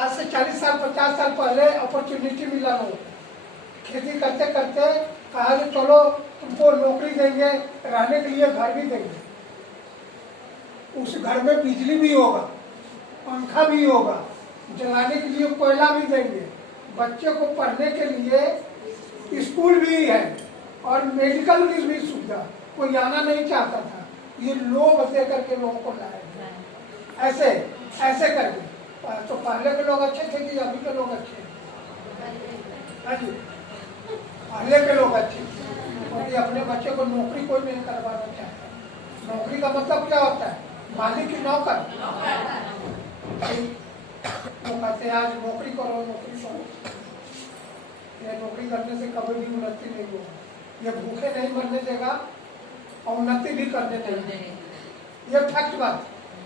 आज से 40 साल 50 साल पहले अपॉर्चुनिटी मिला लोगों को, खेती करते करते कहा कि चलो तुमको नौकरी देंगे, रहने के लिए घर भी देंगे, उस घर में बिजली भी होगा, पंखा भी होगा, जलाने के लिए कोयला भी देंगे, बच्चे को पढ़ने के लिए स्कूल भी है और मेडिकल की भी सुविधा। कोई आना नहीं चाहता था, ये लोग दे करके लोगों को लाए ऐसे ऐसे करके। तो पहले के लोग अच्छे थे कि अभी के लोग अच्छे? हाँ जी, पहले के लोग अच्छे थे क्योंकि अपने बच्चे को नौकरी कोई नहीं करवाना चाहता। नौकरी का मतलब क्या होता है? मालिक की नौकर। वो कहते हैं आज नौकरी करो, नौकरी करो। ये नौकरी करने से कभी भी उन्नति नहीं होगी, ये भूखे नहीं मरने देगा और उन्नति भी करने नहीं देगा। ये फैक्ट बात।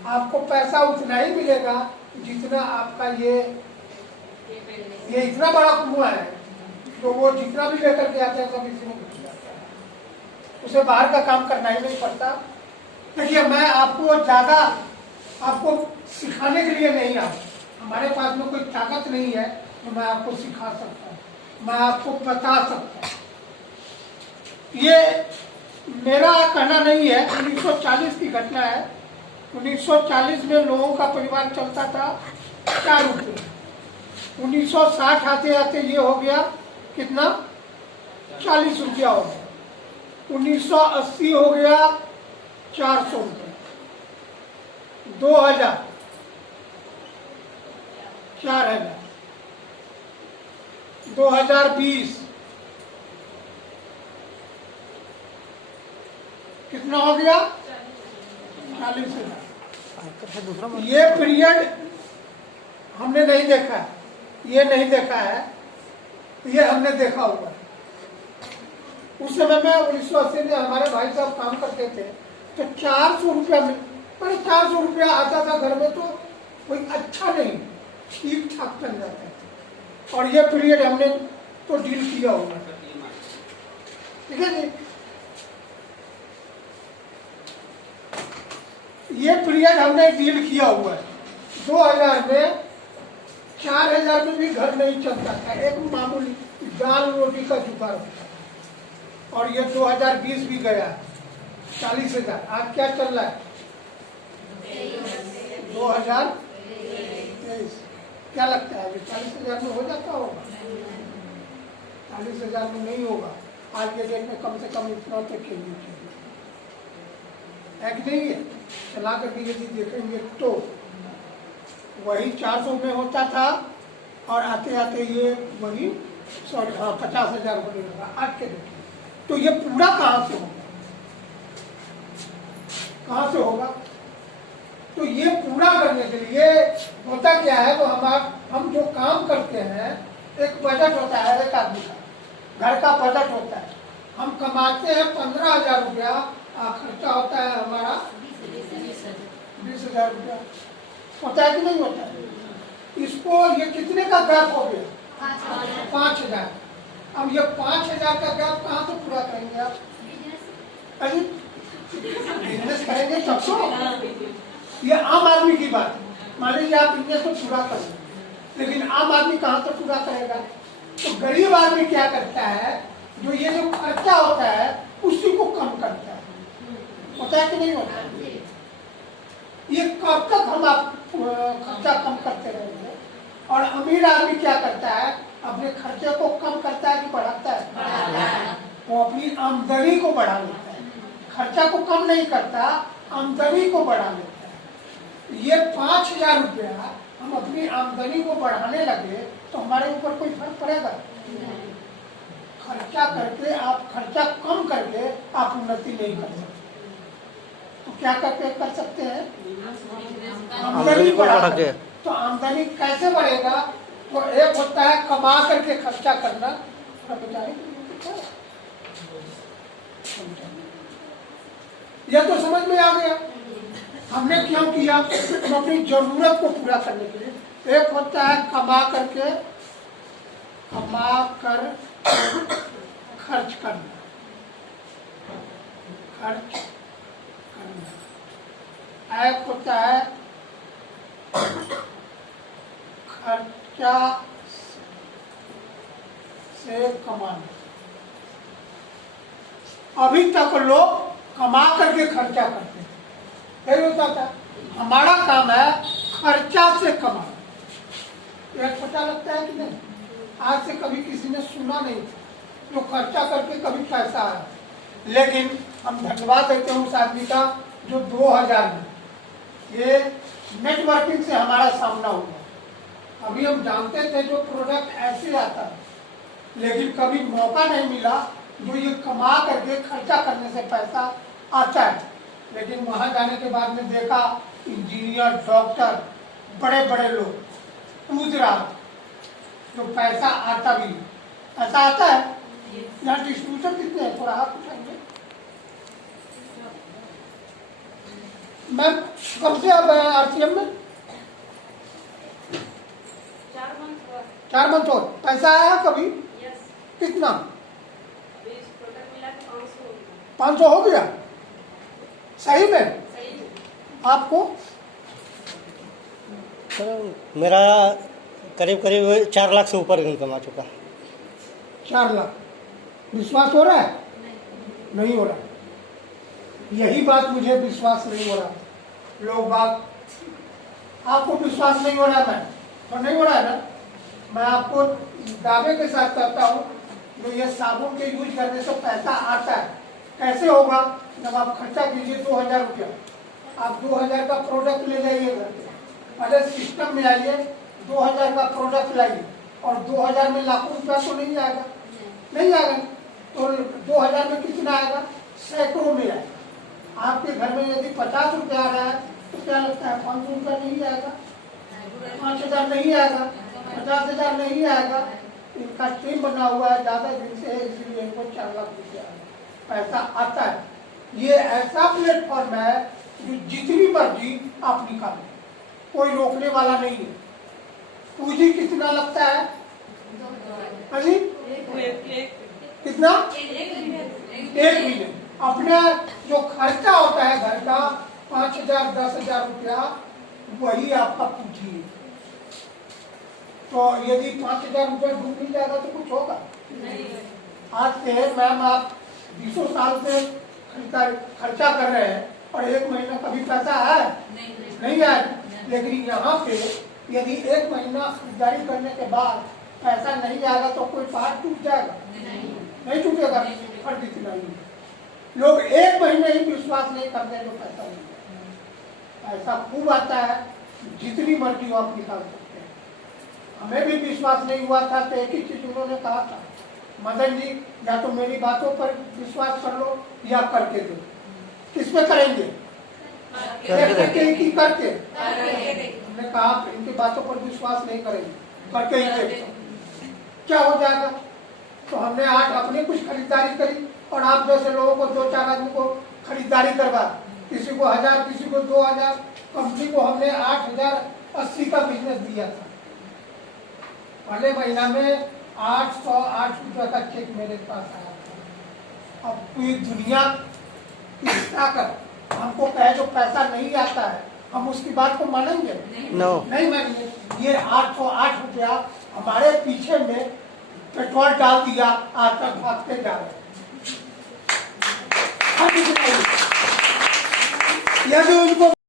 आपको पैसा उतना ही मिलेगा जितना आपका ये इतना बड़ा कुआं है, तो वो जितना भी लेकर के आते हैं सब इसी में घुस जाता है, उसे बाहर का काम करना ही नहीं पड़ता। देखिए, मैं आपको ज्यादा आपको सिखाने के लिए नहीं आया, हमारे पास में कोई ताकत नहीं है तो मैं आपको सिखा सकता हूँ, मैं आपको बता सकता हूँ। ये मेरा कहना नहीं है, 1940 की घटना है। 1940 में लोगों का परिवार चलता था 4 रुपये। 1960 आते आते ये हो गया कितना, 40 रुपया हो गया। 1980 हो गया 400 रुपये। 2000 4000। 2020 कितना हो गया, 40,000। ये पीरियड हमने नहीं देखा है, ये नहीं देखा है, ये हमने देखा हुआ है। उस समय में 1980 में हमारे भाई साहब काम करते थे तो 400 रुपया में, पर 400 रुपया आता था घर में तो कोई अच्छा नहीं, ठीक ठाक चल जाता था। और ये पीरियड हमने तो डील किया होगा, ठीक है जी। ये पीरियड हमने डील किया हुआ है। 2000 में 4000 में भी घर नहीं चलता था, एक मामूली दाल रोटी का जुगाड़ होता था। और ये 2020 भी गया 40,000। आज क्या चल रहा है, 2023। क्या लगता है 40,000 में हो जाता होगा? 40,000 में नहीं होगा। आज के डेट में कम से कम इतना तो चाहिए, एक नहीं है। चला करके यदि देखेंगे तो वही 400 में होता था और आते आते ये वही 50,000 होने लगा आज के डेट में। तो ये पूरा कहाँ से होगा, कहाँ से होगा? तो ये पूरा करने के लिए होता क्या है, तो हम जो काम करते हैं, एक बजट होता है एक आदमी का, घर का बजट होता है। हम कमाते हैं 15,000 रुपया, खर्चा होता है हमारा 20,000 रुपया। होता है कि नहीं होता है? इसको ये कितने का गैप हो गया, 5,000। अब ये 5,000 का गैप कहाँ से पूरा करेंगे आप? अरे बिजनेस करेंगे तब तो। ये आम आदमी की बात है। मान लीजिए आप बिजनेस को पूरा करेंगे, लेकिन आम आदमी कहाँ से पूरा करेगा? तो गरीब आदमी क्या करता है, जो ये जो खर्चा होता है उसी को कम करता है। होता है कि नहीं होता है? ये कब तक हम आप खर्चा कम करते रहेंगे? और अमीर आदमी क्या करता है, अपने खर्चे को कम करता है कि बढ़ाता है? वो अपनी आमदनी को बढ़ा लेता है, खर्चा को कम नहीं करता, आमदनी को बढ़ा लेता है। ये 5,000 रुपया हम अपनी आमदनी को बढ़ाने लगे तो हमारे ऊपर कोई फर्क पड़ेगा? खर्चा करके आप, खर्चा कम करके आप उन्नति नहीं कर सकते। तो क्या करके कर सकते हैं, आमदनी बढ़ा के। तो आमदनी कैसे बढ़ेगा? तो एक होता है कमा करके खर्चा करना, यह तो समझ में आ गया। हमने क्यों किया? तो अपनी जरूरत को पूरा करने के लिए। एक होता है कमा कर खर्च करना, एक होता है खर्चा से कमाना। अभी तक लोग कमा करके खर्चा करते थे, यही होता था। हमारा काम है खर्चा से कमाना। यह पता लगता है कि नहीं? आज से कभी किसी ने सुना नहीं जो खर्चा करके कभी पैसा आया, लेकिन हम धन्यवाद देते हैं उस आदमी का जो 2000 में ये नेटवर्किंग से हमारा सामना हुआ। अभी हम जानते थे जो प्रोडक्ट ऐसे आता है, लेकिन कभी मौका नहीं मिला जो ये कमा करके खर्चा करने से पैसा आता है। लेकिन वहां जाने के बाद में देखा इंजीनियर, डॉक्टर, बड़े बड़े लोग पूछ रहा जो पैसा आता भी है। ऐसा आता है? यहाँ डिस्ट्रीब्यूटर कितने हैं? थोड़ा हाथ उठाएंगे मैम। कब से अब आरसीएम में? 4 मंथ और पैसा आया कभी? कितना? 500 हो गया? सही में? आपको? मेरा करीब करीब 4 लाख से ऊपर इनकम आ चुका। 4 लाख। विश्वास हो रहा है? नहीं हो रहा। यही बात मुझे विश्वास नहीं हो रहा। लोग बात, आपको विश्वास नहीं हो रहा है? मैं तो नहीं हो रहा है ना। मैं आपको दावे के साथ कहता हूँ जो ये साबुन के यूज करने से पैसा आता है। कैसे होगा? जब आप खर्चा कीजिए 2000 रुपया, आप 2000 का प्रोडक्ट ले जाइए घर पे, पहले सिस्टम में आइए, 2000 का प्रोडक्ट लाइए और 2000 में लाखों रुपया तो नहीं आएगा, नहीं आएगा। तो 2000 में कितना आएगा? सैकड़ों में आएगा। आपके घर में यदि 50 रुपया आ रहा है तो क्या लगता है 500 रुपया नहीं आएगा, 5000 नहीं आएगा, 50,000 नहीं आएगा। इनका टीम बना हुआ है, ज्यादा दिन से है, इसलिए इनको 4 लाख रुपया पैसा आता है। ये ऐसा प्लेटफॉर्म है जो जितनी मर्जी आप निकालें, कोई रोकने वाला नहीं है। पूंजी कितना लगता है? अजी कितना? 1 मिलियन। अपना जो खर्चा होता है घर का 5,000 10,000 रुपया, वही आपका पूंजी है। तो यदि 5,000 रुपया डूब मिल जाएगा तो कुछ होगा नहीं। आज से मैम आप 20 साल से खर्चा कर रहे हैं और 1 महीना कभी पैसा है? नहीं आया। लेकिन यहाँ पे यदि 1 महीना खरीदारी करने के बाद पैसा नहीं आएगा तो कोई पार्ट टूट जाएगा? नहीं टूटेगा। फर्क इतना ही। लोग 1 महीने ही विश्वास नहीं करते जो पैसा नहीं, ऐसा खूब आता है, जितनी मर्जी हो आप निकाल सकते हैं। हमें भी विश्वास नहीं हुआ था तो एक ही चीज उन्होंने कहा था, मदन जी या तो मेरी बातों पर विश्वास कर लो या करके दो। किस पे करेंगे? करके। हमने कहा इनकी बातों पर विश्वास नहीं करेंगे, करके ही देखो क्या हो जाएगा। तो हमने आज अपने कुछ खरीदारी करी और आप जैसे लोगों को 2-4 आदमी को खरीदारी करवा, किसी को 1000, किसी को 2000, कंपनी को हमने 8,080 का बिजनेस दिया था। पहले महीना में 808 रुपये का चेक मेरे पास आया था। अब पूरी दुनिया की ताकत हमको कहे जो पैसा नहीं आता है, हम उसकी बात को मानेंगे? नहीं मानेंगे। ये 808 रुपया हमारे पीछे में पेट्रोल डाल दिया, आज तक भागते जा रहे। यदि उनको